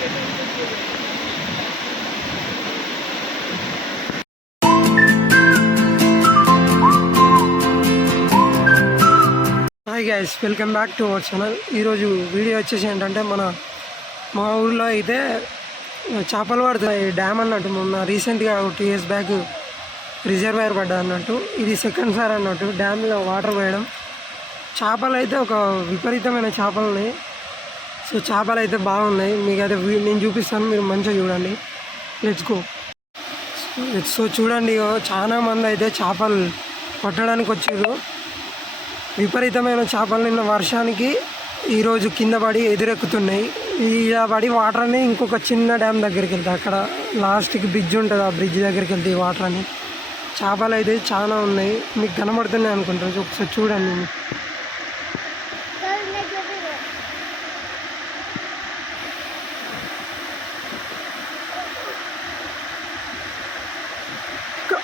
Hi guys, welcome back to our channel. ఈరోజు video వచ్చేసి ఏంటంటే మా ఊళ్ళో అయితే చేపలు పడుతున్నాయి డ్యామ్ అన్నట్టు. మొన్న రీసెంట్గా 2 years బ్యాక్ రిజర్వాయర్ పడ్డా అన్నట్టు. ఇది సెకండ్ సార్ అన్నట్టు డ్యామ్లో వాటర్ పోయడం. చేపలు అయితే ఒక విపరీతమైన చేపలు ఉన్నాయి. సో చేపలు అయితే బాగున్నాయి. మీకు అయితే నేను చూపిస్తాను, మీరు మంచిగా చూడండి. Let's go. సో చూడండి, చాలా మంది అయితే చేపలు పట్టడానికి వచ్చారు. విపరీతమైన చేపలు నిన్న వర్షానికి ఈరోజు కింద పడి ఎదురెక్కుతున్నాయి. ఇలా పడి వాటర్ అని ఇంకొక చిన్న డ్యామ్ దగ్గరికి వెళ్తాయి. అక్కడ లాస్ట్కి బ్రిడ్జ్ ఉంటుంది, ఆ బ్రిడ్జ్ దగ్గరికి వెళ్తాయి వాటర్ అని. చేపలు అయితే చాలా ఉన్నాయి, మీకు కనబడుతున్నాయి అనుకుంటారు. ఒకసారి చూడండి.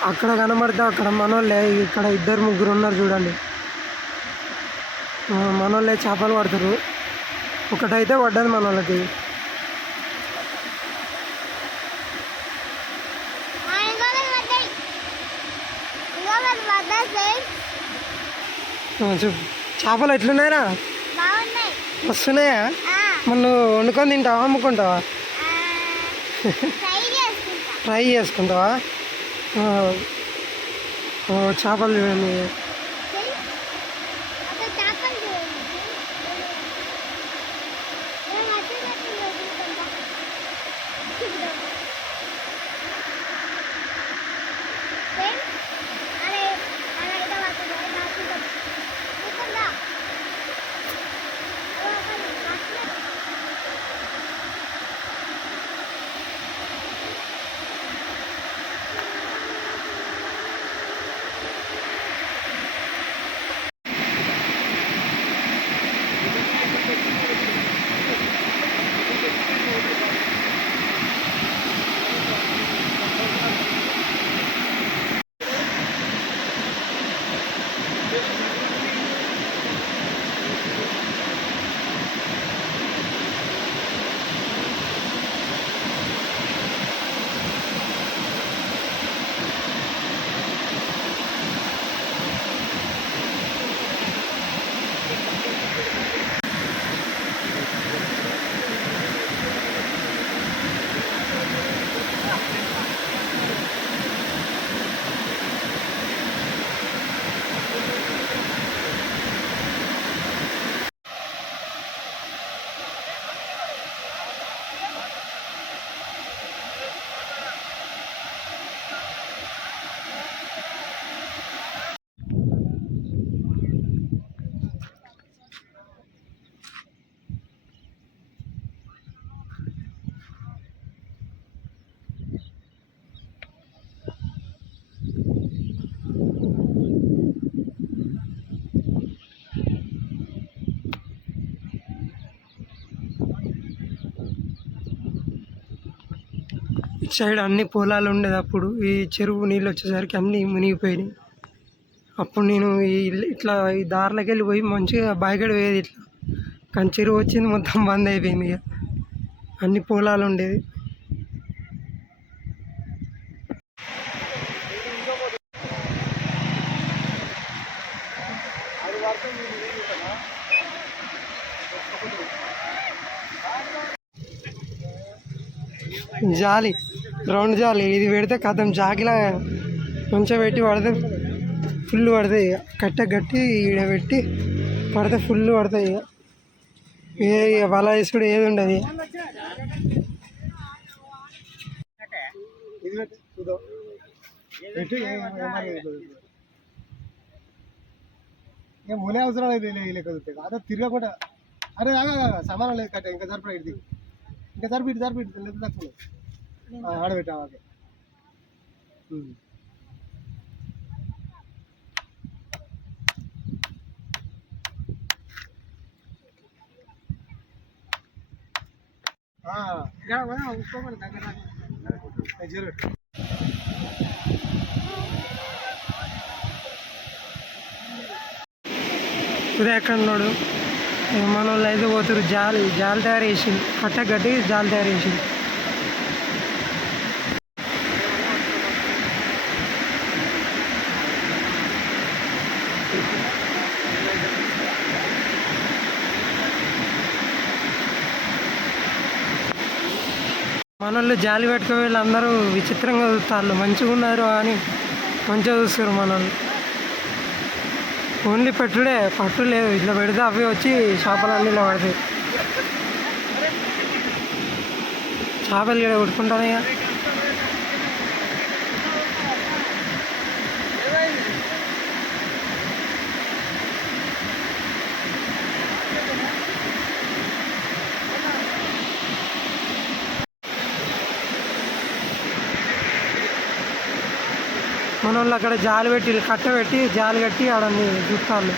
అక్కడ కనబడితే అక్కడ మనోళ్ళే, ఇక్కడ 2-3 ఉన్నారు చూడండి. మనోళ్ళే చేపలు పడతారు. ఒకటైతే పడ్డది మనోళ్ళకి. చేపలు ఎట్లున్నాయిరా? వస్తున్నాయా? మనం వండుకొని తింటావా, అమ్ముకుంటావా? ఫ్రై చేసుకుంటావా? చేపలు చూడండి. ఇటు సైడ్ అన్ని పొలాలు ఉండేది. అప్పుడు ఈ చెరువు నీళ్ళు వచ్చేసరికి అన్నీ మునిగిపోయినాయి. అప్పుడు నేను ఇట్లా ఈ దారిలోకి వెళ్ళిపోయి మంచిగా బాయిగడ పోయేది ఇట్లా. కానీ చెరువు వచ్చింది, మొత్తం బంద్ అయిపోయింది. ఇక అన్ని పొలాలు ఉండేది. జాలి, రౌండ్ జాలి ఇది పెడితే కథం జాకిలా మంచిగా పెట్టి పడితే ఫుల్ పడతాయి. ఇక కట్ట కట్టి ఈడ పెట్టి పడితే ఫుల్ పడతాయి. ఇక వల వేసుడు ఏది ఉండదు. మునే అవసరం లేదు, అదే తిరగకుండా. అరే సమానం లేదు కట్ట, ఇంకా సరిపడా ఇది, ఇంకా సరిపెట్టి ఆడబెట్టా. ఓకే, ఉదయం ఎక్కడ ఉన్నాడు? మన వాళ్ళు అయితే పోతారు. జాలి జాలి తయారు చేసింది, కట్ట గడ్డి జాలి తయారు చేసింది. మన వాళ్ళు జాలి పెట్టుకుని వీళ్ళందరూ విచిత్రంగా చూస్తారు. మంచిగా ఉన్నారు అని మంచిగా చూస్తారు మన వాళ్ళు. ఓన్లీ పెట్టుడే, పట్టు లేదు. ఇట్లా పెడితే అవి వచ్చి చేపలన్నీ ఇలా పడతాయి. చేపలు ఇక్కడ కొట్టుకుంటానయ్యా. మన వాళ్ళు అక్కడ జాలి పెట్టి కట్ట పెట్టి జాలి కట్టి ఆడన్ని చూస్తారు,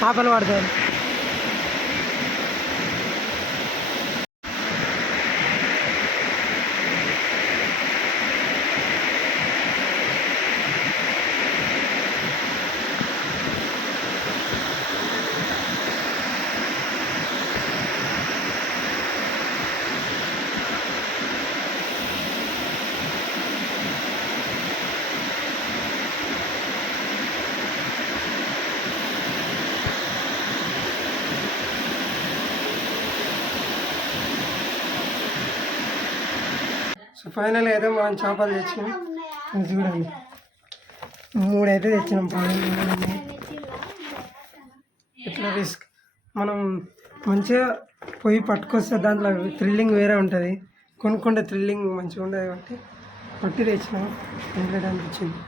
చేపలు పడతారు. సో ఫైనల్ అయితే మనం చేపలు తెచ్చినాం. ఇది చూడండి, 3 అయితే తెచ్చినాం. ఇట్లా రిస్క్ మనం మంచిగా పోయి పట్టుకొస్తే దాంట్లో థ్రిల్లింగ్ వేరే ఉంటుంది. కొనుక్కుంటే థ్రిల్లింగ్ మంచిగా ఉండదు కాబట్టి పట్టి తెచ్చినాం. ఎంజాయ్ అనిపించింది.